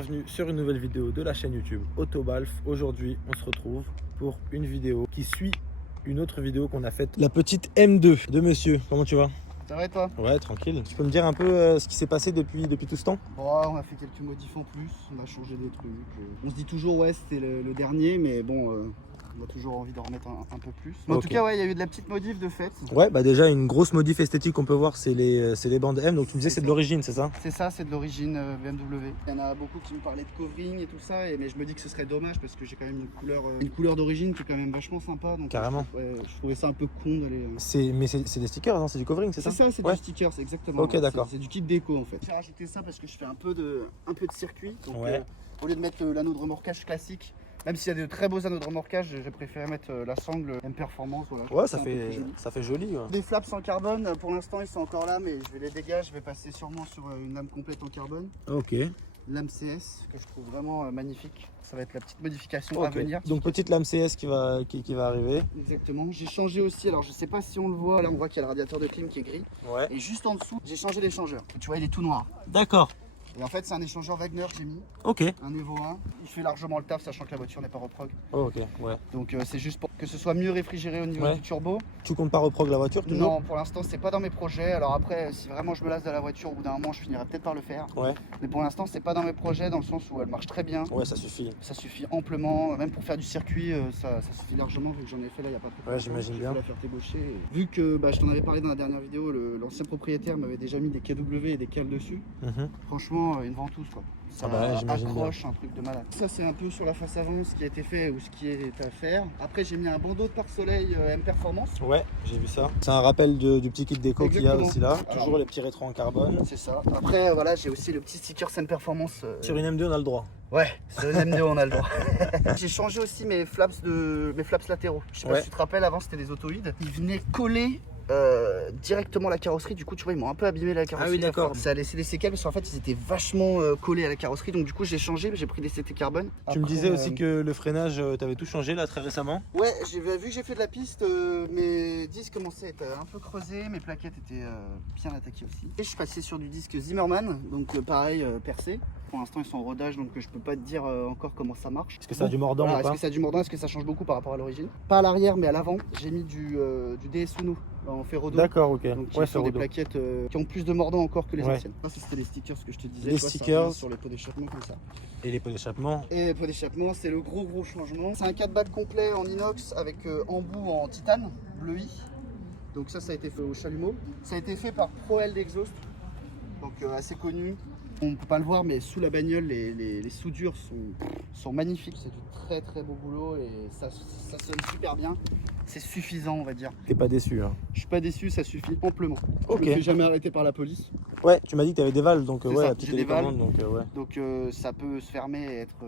bienvenue sur une nouvelle vidéo de la chaîne YouTube Autobalf. Aujourd'hui, on se retrouve pour une vidéo qui suit une autre vidéo qu'on a faite. La petite M2 de monsieur. Comment tu vas? Ça va et toi? Ouais, tranquille. Tu peux me dire un peu ce qui s'est passé depuis tout ce temps? Bon, on a fait quelques modifs en plus, on a changé des trucs. On se dit toujours, ouais, c'était le dernier, mais bon, on a toujours envie d'en remettre un peu plus. Mais en tout cas, ouais, il y a eu de la petite modif de fait. Ouais, bah déjà, une grosse modif esthétique qu'on peut voir, c'est les bandes M. Donc tu me disais que c'est de l'origine, c'est ça? C'est ça, c'est de l'origine BMW. Il y en a beaucoup qui me parlaient de covering et tout ça, mais je me dis que ce serait dommage parce que j'ai quand même une couleur d'origine qui est quand même vachement sympa. Donc, carrément. Je trouvais ça un peu con d'aller. Mais c'est des stickers, hein, c'est du covering, c'est ça? C'est ça, c'est ouais. du sticker, c'est exactement. Ok, d'accord. C'est du kit déco en fait. J'ai rajouté ça parce que je fais un peu de circuit. Donc, ouais. Au lieu de mettre l'anneau de remorquage classique, même s'il y a de très beaux anneaux de remorquage, j'ai préféré mettre la sangle M Performance. Voilà, ouais, ça fait joli. Ouais. Des flaps en carbone, pour l'instant ils sont encore là, mais je vais les dégager. Je vais passer sûrement sur une lame complète en carbone. Ok. Lame CS que je trouve vraiment magnifique. Ça va être la petite modification à venir. Donc petite lame CS qui va arriver. Exactement. J'ai changé aussi, alors je sais pas si on le voit, là on voit qu'il y a le radiateur de clim qui est gris. Ouais. Et juste en dessous, j'ai changé l'échangeur. Tu vois, il est tout noir. D'accord. Et en fait, c'est un échangeur Wagner que j'ai mis. Ok. Un Evo 1. Il fait largement le taf, sachant que la voiture n'est pas reprog. Oh, ok, ouais. Donc c'est juste pour que ce soit mieux réfrigéré au niveau du turbo. Tu comptes pas reprog la voiture toujours? Non, pour l'instant, c'est pas dans mes projets. Alors après, si vraiment je me lasse de la voiture, au bout d'un moment, je finirai peut-être par le faire. Ouais. Mais pour l'instant, c'est pas dans mes projets, dans le sens où elle marche très bien. Ouais, ça suffit. Ça suffit amplement. Même pour faire du circuit, ça suffit largement, vu que j'en ai fait là il n'y a pas trop de temps. Ouais, j'imagine bien. La faire ébaucher. Vu que je t'en avais parlé dans la dernière vidéo, l'ancien propriétaire m'avait déjà mis des KW et des cales dessus. Franchement, une ventouse quoi. Ça accroche, un truc de malade. Ça c'est un peu sur la face avant ce qui a été fait ou ce qui est à faire. Après j'ai mis un bandeau de pare-soleil M Performance. Ouais, j'ai vu ça. C'est un rappel du petit kit déco qu'il y a aussi là. Alors, toujours les petits rétros en carbone. C'est ça. Après voilà, j'ai aussi le petit sticker M Performance. Sur une M2 on a le droit. Ouais, sur une M2 on a le droit. J'ai changé aussi mes flaps latéraux. Je sais pas si tu te rappelles, avant c'était des autoïdes. Ils venaient coller directement la carrosserie. Du coup tu vois, ils m'ont un peu abîmé la carrosserie. Ah oui, d'accord. Ça a laissé des séquelles parce qu'en fait ils étaient vachement collés à la carrosserie. Donc du coup j'ai changé, j'ai pris des CT carbone. Tu me disais aussi que le freinage, t'avais tout changé là très récemment. Ouais, vu que j'ai fait de la piste, mes disques commençaient à être un peu creusés, mes plaquettes étaient bien attaquées aussi. Et je suis passé sur du disque Zimmermann, donc pareil, percé. Pour l'instant ils sont en rodage, donc je peux pas te dire encore comment ça marche. Est-ce que ça a du mordant ou pas? Est-ce que ça a du mordant? Est-ce que ça change beaucoup par rapport à l'origine? Pas à l'arrière mais à l'avant, j'ai mis du DS Uno en ferrodo. D'accord, ok. Donc ouais, sont des plaquettes qui ont plus de mordant encore que les anciennes. Ça c'était les stickers que je te disais. Les stickers sur les pots d'échappement comme ça. Et les pots d'échappement. Et les pots d'échappement, c'est le gros changement. C'est un 4 bacs complet en inox avec embout en titane bleu. Donc ça a été fait au chalumeau. Ça a été fait par ProL d'Exhaust, donc assez connu. On ne peut pas le voir, mais sous la bagnole, les soudures sont magnifiques. C'est du très beau boulot et ça sonne super bien. C'est suffisant, on va dire. T'es pas déçu hein? Je suis pas déçu, ça suffit amplement. Ok. Je me fais jamais arrêter par la police. Ouais, tu m'as dit que tu avais des valves, donc ouais, la petite des valves. Donc ça peut se fermer et être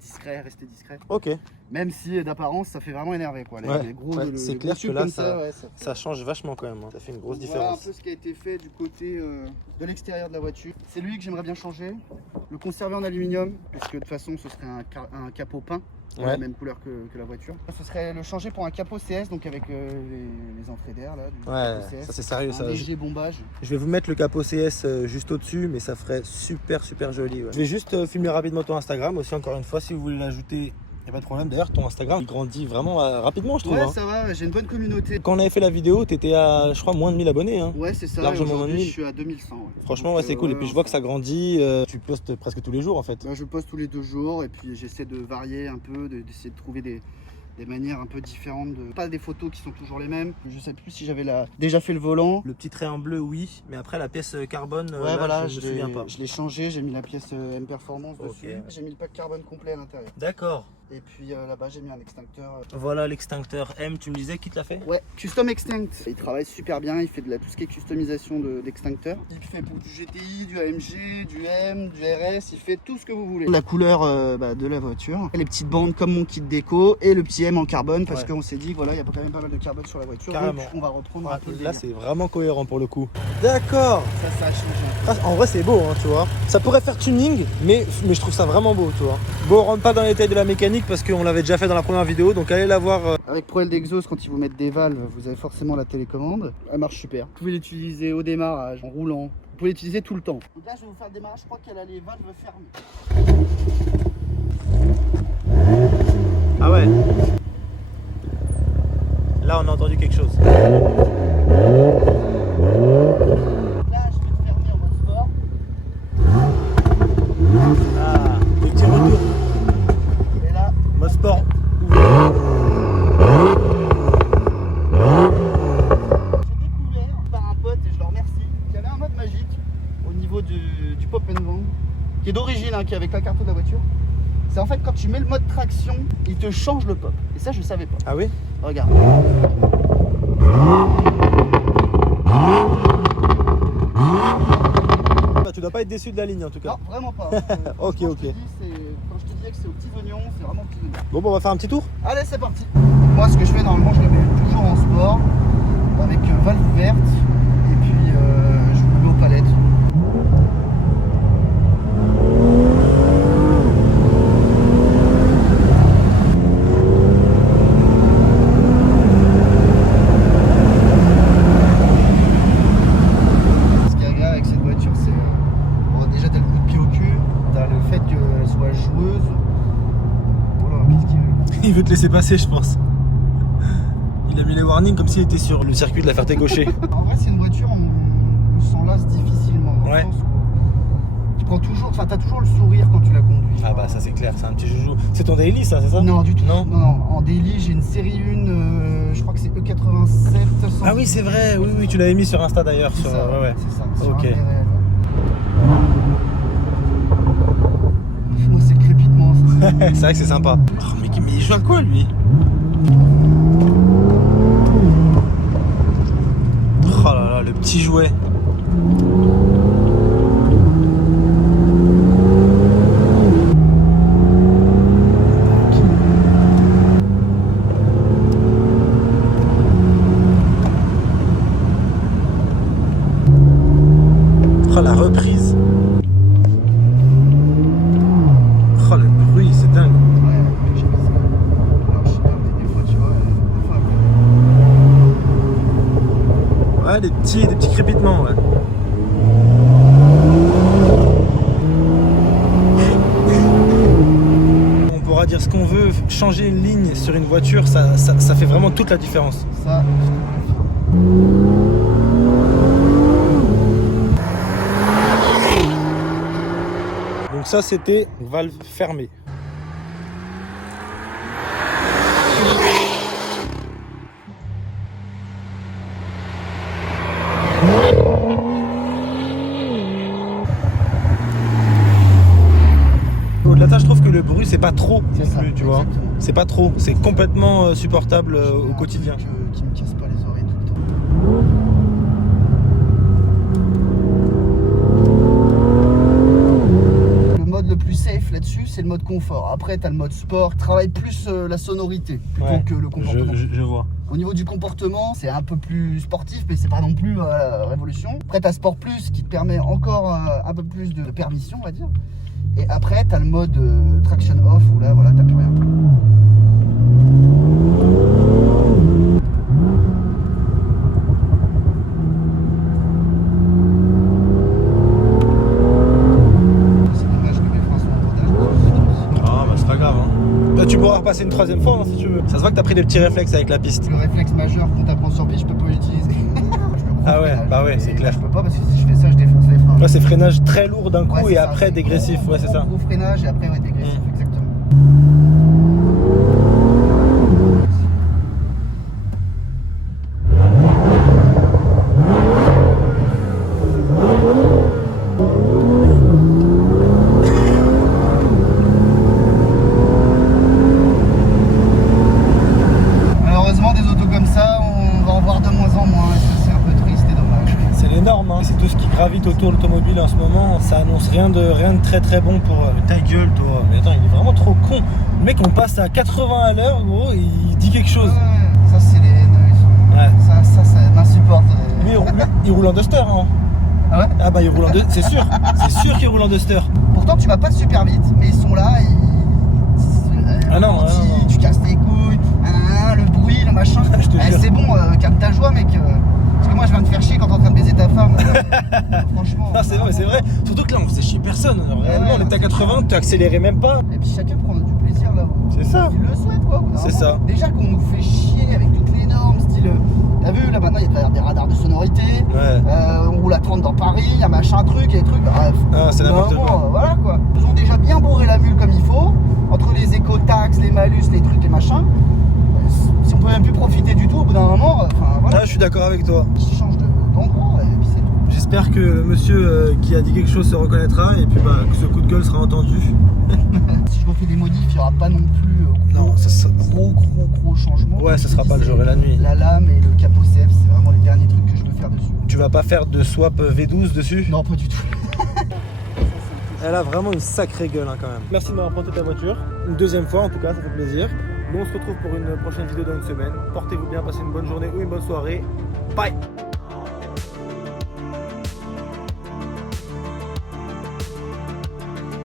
discret, rester discret. Ok. Même si d'apparence ça fait vraiment énerver quoi. C'est clair que là ça change vachement quand même. Hein. Ça fait une grosse différence. Voilà un peu ce qui a été fait du côté de l'extérieur de la voiture. C'est lui que j'aimerais bien changer. Le conserver en aluminium, puisque de toute façon ce serait un capot peint. La même couleur que la voiture. Ce serait le changer pour un capot CS, donc avec les entrées d'air là. Ouais, ça c'est sérieux ça. Léger bombage. Je vais vous mettre le capot CS juste au-dessus, mais ça ferait super joli. Ouais. Je vais juste filmer rapidement ton Instagram aussi, encore une fois, si vous voulez l'ajouter. Y a pas de problème, d'ailleurs ton Instagram il grandit vraiment rapidement je trouve. Ouais ça va, j'ai une bonne communauté. Quand on avait fait la vidéo, t'étais à je crois moins de 1000 abonnés hein. Ouais c'est ça, largement moins de 1000. Je suis à 2100 ouais. Franchement donc, ouais c'est cool, et puis je vois que ça grandit, tu postes presque tous les jours en fait. Je poste tous les 2 jours et puis j'essaie de varier un peu, d'essayer de trouver des manières un peu différentes, pas des photos qui sont toujours les mêmes. Je sais plus si j'avais déjà fait le volant. Le petit trait en bleu oui, mais après la pièce carbone, ouais, voilà, je me souviens pas. Je l'ai changé, j'ai mis la pièce M Performance dessus. J'ai mis le pack carbone complet à l'intérieur. D'accord. Et puis là-bas j'ai mis un extincteur. Voilà l'extincteur M, tu me disais qui te l'a fait? Ouais, Custom Extinct. Il travaille super bien, il fait tout ce qui est customisation d'extincteur. Il fait pour du GTI, du AMG, du M, du RS, il fait tout ce que vous voulez. La couleur de la voiture, les petites bandes comme mon kit déco et le petit M en carbone parce qu'on s'est dit que voilà, il y a quand même pas mal de carbone sur la voiture. Carrément. Donc on va reprendre un peu là c'est vraiment cohérent pour le coup. D'accord. Ça a changé. En vrai c'est beau hein, tu vois. Ça pourrait faire tuning, mais je trouve ça vraiment beau tu vois. Bon, on rentre pas dans les détails de la mécanique parce qu'on l'avait déjà fait dans la première vidéo, donc allez la voir. Avec ProL d'Exhaust, quand ils vous mettent des valves, vous avez forcément la télécommande. Elle marche super. Vous pouvez l'utiliser au démarrage, en roulant, Vous pouvez l'utiliser tout le temps. Donc là, je vais vous faire le démarrage. Je crois qu'elle a les valves fermées. Ah ouais. Là, on a entendu quelque chose. Là, je vais le fermer en mode sport. Ah, le petit retour. Et là, Mode sport. j'ai découvert par un pote, et je le remercie, qu'il y avait un mode magique au niveau du pop and vent, qui est d'origine, qui est avec la carte de la voiture. C'est en fait quand tu mets le mode traction, il te change le pop. Et ça, je savais pas. Ah oui? Regarde. Tu dois pas être déçu de la ligne en tout cas. Non, vraiment pas. Ok, ok. Quand je te disais que c'est au petit oignon, c'est vraiment au petit oignon. Bon, on va faire un petit tour. Allez, c'est parti. Moi, ce que je fais normalement, je le mets toujours en sport, avec valve ouverte, et puis je le mets aux palettes. Ce qui est agréable avec cette voiture, c'est bon, déjà t'as le coup de pied au cul, t'as le fait qu'elle soit joueuse. Voilà, qu'est-ce qu'il veut? Il veut te laisser passer, je pense. Il a mis les warnings comme s'il était sur le circuit de la Ferté-Gaucher. En vrai, c'est une voiture où on s'en lasse difficilement. Dans Ouais. le sens où tu prends toujours, enfin, t'as toujours le sourire quand tu la conduis. Ah bah ça c'est clair, c'est un petit joujou. C'est ton daily ça, c'est ça? Non, du tout. Non. Non. En daily, j'ai une série 1, je crois que c'est E87. Ah oui c'est vrai, oui, oui, tu l'avais mis sur Insta d'ailleurs. C'est Sur... ça, Ouais, ouais. c'est ça. Sur Ok. un réel, ouais. Moi, c'est le crépitement. Ça. C'est vrai que c'est sympa. Oh, mais il joue à quoi lui? Oh là là, le petit jouet. Oh la reprise. Oh le bruit, c'est dingue. Ouais, j'ai mis ça. Alors, je sais pas, mais des fois, tu vois, des fois, Ouais, des petits crépitements, ouais. On pourra dire ce qu'on veut, changer une ligne sur une voiture, ça fait vraiment toute la différence. ça, je te confirme. Donc ça c'était valve fermée. Au-delà de ça, je trouve que le bruit c'est pas trop non C'est ça, plus, tu vois. exactement. C'est pas trop, c'est complètement supportable au quotidien. Qui me casse pas les oreilles tout le temps. Le mode le plus safe là-dessus, c'est le mode confort. Après, tu as le mode sport, travaille plus la sonorité plutôt Ouais, que le comportement. je vois. Au niveau du comportement, c'est un peu plus sportif, mais c'est pas non plus révolution. Après, tu as Sport Plus qui te permet encore un peu plus de permission, on va dire. Et après, tu as le mode traction off où là, voilà, t'as plus rien. C'est dommage que mes freins soient en rodage. Ah bah c'est pas grave hein. Là, tu pourras repasser une troisième fois hein, si tu veux. Ça se voit que t'as pris des petits réflexes avec la piste. Le réflexe majeur quand t'apprends sur piste, je peux pas l'utiliser. Ah ouais, bah ouais, c'est clair. Je peux pas parce que si je fais ça, je défonce les freins. Là c'est freinage très lourd d'un coup Ouais, c'est et ça, après c'est dégressif, gros, ouais c'est ça. Gros freinage et après ouais, dégressif, exactement. Malheureusement, des autos comme ça, on va en voir de moins en moins. Et ça, c'est un peu triste et dommage. C'est les normes, hein. C'est tout ce qui gravite autour de l'automobile en ce moment. Ça annonce rien de très très bon pour ta gueule, toi. Mais attends, il est vraiment trop con. Le mec, on passe à 80 à l'heure, gros, et il dit quelque chose. Ouais, ça, c'est les haineux. Ouais. Ça m'insupporte. Lui, il roule en Duster, hein. Ah ouais? Ah bah, il roule en Duster, c'est sûr. C'est sûr qu'il roule en Duster. Pourtant, tu vas pas super vite, mais ils sont là. Ah non, ah non. Tu casses tes couilles, le bruit, le machin. Je te jure. C'est bon, calme ta joie, mec. Parce que moi je viens de faire chier quand t'es en train de baiser ta femme. Franchement. Non, c'est vrai, c'est vrai. Surtout que là, on faisait chier personne. Alors, réellement, on était à 80, tu accélérais même pas. Et puis chacun prend du plaisir là où C'est ça. il le souhaite quoi. C'est ça. Déjà qu'on nous fait chier avec toutes les normes, style. T'as vu là maintenant il y a des radars de sonorité. Ouais. On roule à 30 dans Paris, il y a machin truc et des trucs. Bref. Ah, c'est n'importe quoi. Voilà quoi. Ils ont déjà bien bourré la mule comme il faut. Entre les éco-taxes, les malus, les trucs, les machins. Si on peut même plus profiter du tout au bout d'un moment, enfin voilà. Là, je suis d'accord avec toi. Ils changent d'endroit et puis c'est tout. J'espère que le monsieur qui a dit quelque chose se reconnaîtra et puis bah, que ce coup de gueule sera entendu. Si je refais des modifs, il n'y aura pas non plus Non, ça gros changement. Ouais, ça sera pas le jour et la nuit. La lame et le capot CF, c'est vraiment les derniers trucs que je veux faire dessus. Tu vas pas faire de swap V12 dessus? Non, pas du tout. Elle a vraiment une sacrée gueule hein, quand même. Merci de m'avoir prêté ta voiture. Une deuxième fois en tout cas, ça fait plaisir. Nous on se retrouve pour une prochaine vidéo dans une semaine. Portez-vous bien, passez une bonne journée ou une bonne soirée. Bye!